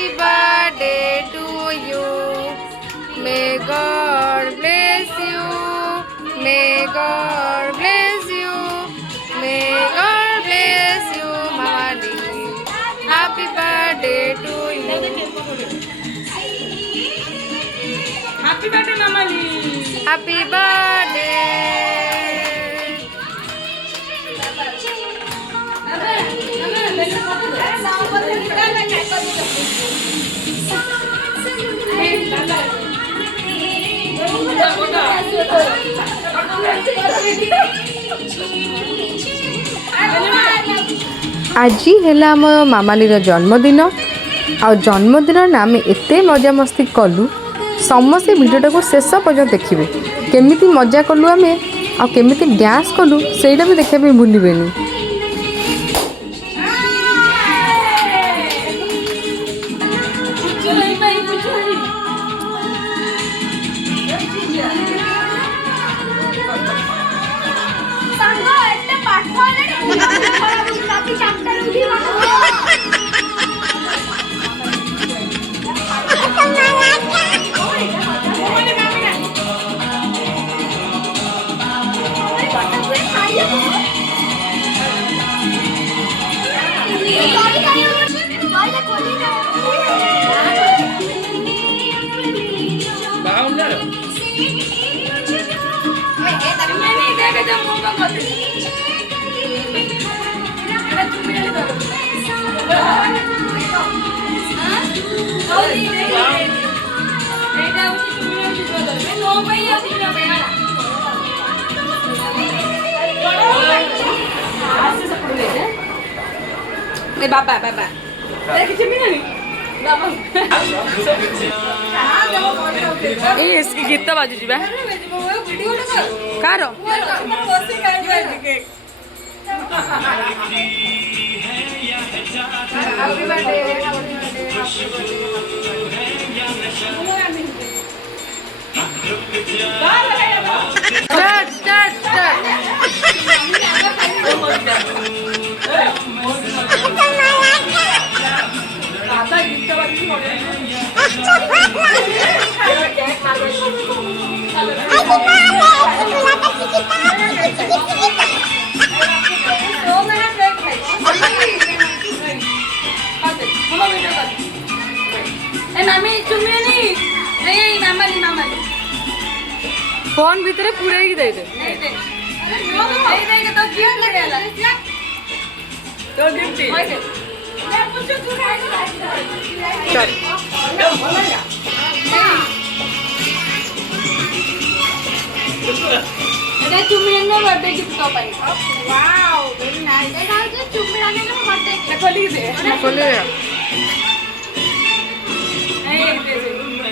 Happy birthday to you. May God bless you. May God bless you. May God bless you, Mamali. Happy birthday to you. Happy birthday, Mamali. Happy birthday. ଆଜି ହେଲା ଆମ ମାମାଲିର ଜନ୍ମଦିନ। ଆଉ ଜନ୍ମଦିନରେ ଆମେ ଏତେ ମଜାମସ୍ତି କଲୁ। ସମସ୍ତେ ଭିଡ଼ିଓଟାକୁ ଶେଷ ପର୍ଯ୍ୟନ୍ତ ଦେଖିବେ। କେମିତି ମଜା କଲୁ ଆମେ ଆଉ କେମିତି ଡ୍ୟାନ୍ସ କଲୁ ସେଇଟା ବି ଦେଖିବା ପାଇଁ ଭୁଲିବେନି। बाबा बाबा गीत बाजू कार फोन भीतर पूरे ही दे दे तो गिफ्ट चुम्मी बर्थडे गिफ्ट तो पाई वाओ वेरी नाइस एटा जे चुम्मी आने का बर्थडे खोली दे खोली दे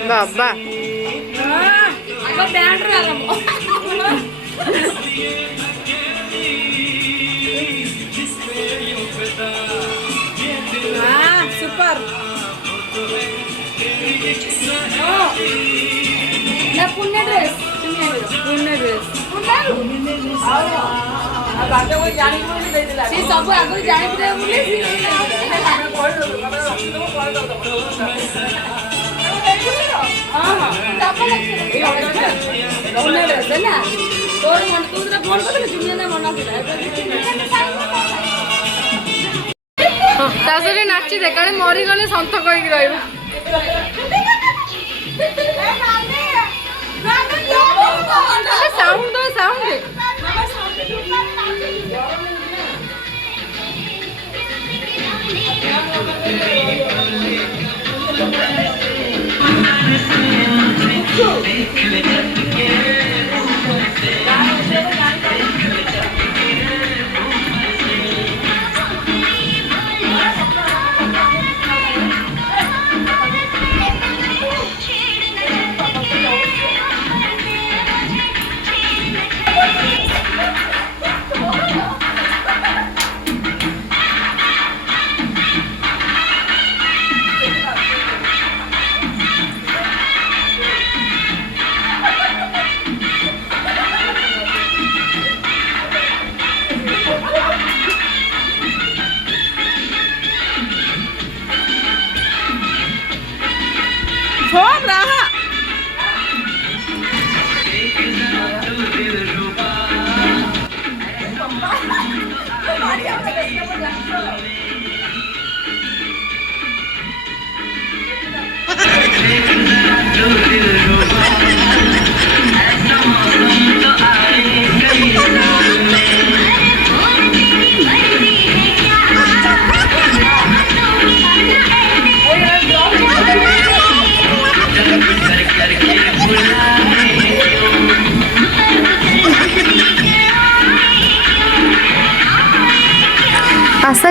बाबा अब बैंड आरंभ हां सुपर ना पुण्य ड्रेस पुण्य ड्रेस बाटे वो जानी को दे दिला से सब आगु जानि दे बोले हां हां पुण्य ड्रेस है ना तोर मन तू तेरा फोन कर जुनिया ना मना दिला तासरे नाची दे काले मरी गले संत कहि कि रहइबो साउंड दो साउंड दे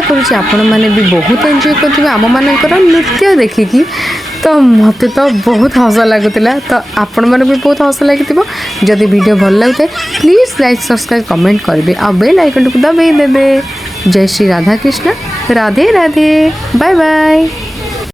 करुँच आपण मैंने भी बहुत एंजॉय करेंगे आम मानकर नृत्य देखिकी। तो मत तो बहुत हस लगुला तो आपण मैंने भी बहुत हस लगी जदि वीडियो भल लगे प्लीज़ लाइक सब्सक्राइब कमेंट करेंगे आ बेल आइकन को दबाई देवे। जय श्री राधा कृष्ण राधे राधे बाय बाय।